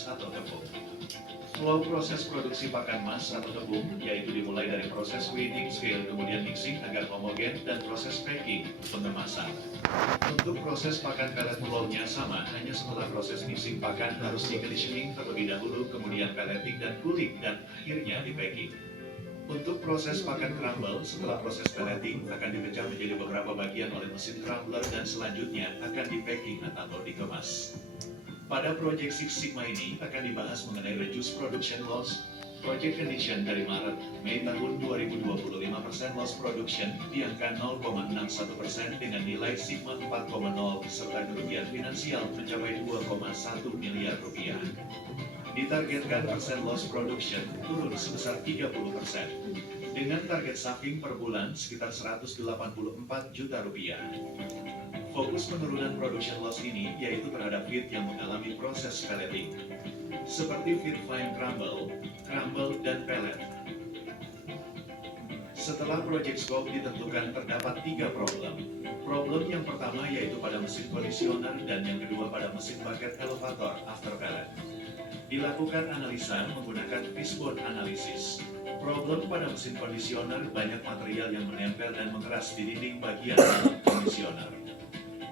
emas atau tepung. Flow proses produksi pakan emas atau tepung, yaitu dimulai dari proses weighing scale, kemudian mixing agar homogen, dan proses packing, pengemasan. Untuk proses pakan pelet flow-nya sama, hanya setelah proses mixing pakan harus di conditioning terlebih dahulu, kemudian pelleting dan cooling, dan akhirnya di packing. Untuk proses pakan crumble, setelah proses pelleting akan dipecah menjadi beberapa bagian oleh mesin crumbler dan selanjutnya akan di packing atau dikemas. Pada proyek Six Sigma ini akan dibahas mengenai reduce production loss, project condition dari Maret, Mei tahun 2025 loss production di angka 0,61% dengan nilai Sigma 4,0 serta kerugian finansial mencapai 2,1 miliar rupiah. Ditargetkan persen loss production turun sebesar 30%, dengan target saving per bulan sekitar 184 juta rupiah. Fokus penurunan production loss ini yaitu terhadap feed yang mengalami proses pelleting, seperti feed fine crumble, dan pellet. Setelah project scope ditentukan terdapat 3 problem. Problem yang pertama yaitu pada mesin conditioner dan yang kedua pada mesin bucket elevator after pellet. Dilakukan analisa menggunakan fishbone analysis. Problem pada mesin conditioner banyak material yang menempel dan mengeras di dinding bagian dalam conditioner.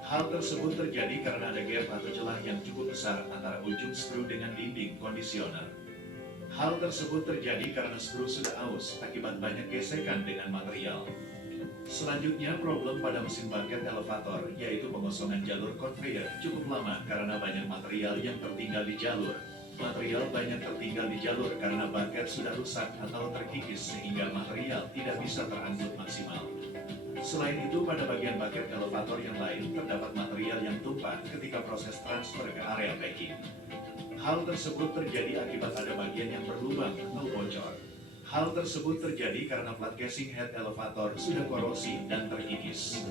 Hal tersebut terjadi karena ada gap atau celah yang cukup besar antara ujung skru dengan dinding conditioner. Hal tersebut terjadi karena skru sudah aus akibat banyak gesekan dengan material. Selanjutnya, problem pada mesin bucket elevator yaitu pengosongan jalur conveyor cukup lama karena banyak material yang tertinggal di jalur. Material banyak tertinggal di jalur karena bucket sudah rusak atau terkikis sehingga material tidak bisa terangkut maksimal. Selain itu, pada bagian bucket elevator yang lain terdapat material yang tumpah ketika proses transfer ke area packing. Hal tersebut terjadi akibat ada bagian yang berlubang atau bocor. Hal tersebut terjadi karena plat casing head elevator sudah korosi dan terkikis.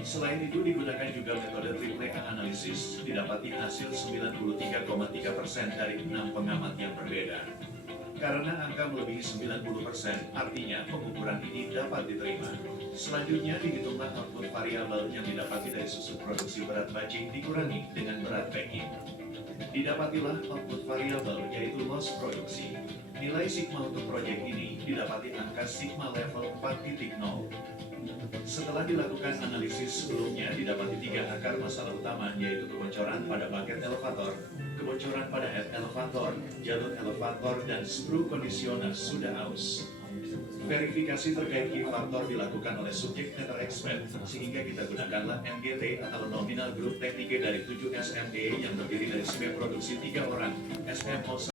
Selain itu digunakan juga metode triple A analysis, didapati hasil 93,3% dari 6 pengamat yang berbeda. Karena angka melebihi 90%, artinya pengukuran ini dapat diterima. Selanjutnya dihitunglah output variabel yang didapati dari susu produksi berat bajing dikurangi dengan berat packing. Didapatilah output variabel yaitu loss produksi. Nilai sigma untuk proyek ini didapati angka sigma level 4.0. Setelah dilakukan analisis sebelumnya didapati 3 akar masalah utama yaitu kebocoran pada bucket elevator, kebocoran pada head elevator, jalur elevator, dan skru conditioner sudah aus. Verifikasi terkait key factor dilakukan oleh subject matter expert, sehingga kita gunakanlah NGT atau Nominal Group Teknik dari 7 SME yang terdiri dari SME produksi 3 orang, SMO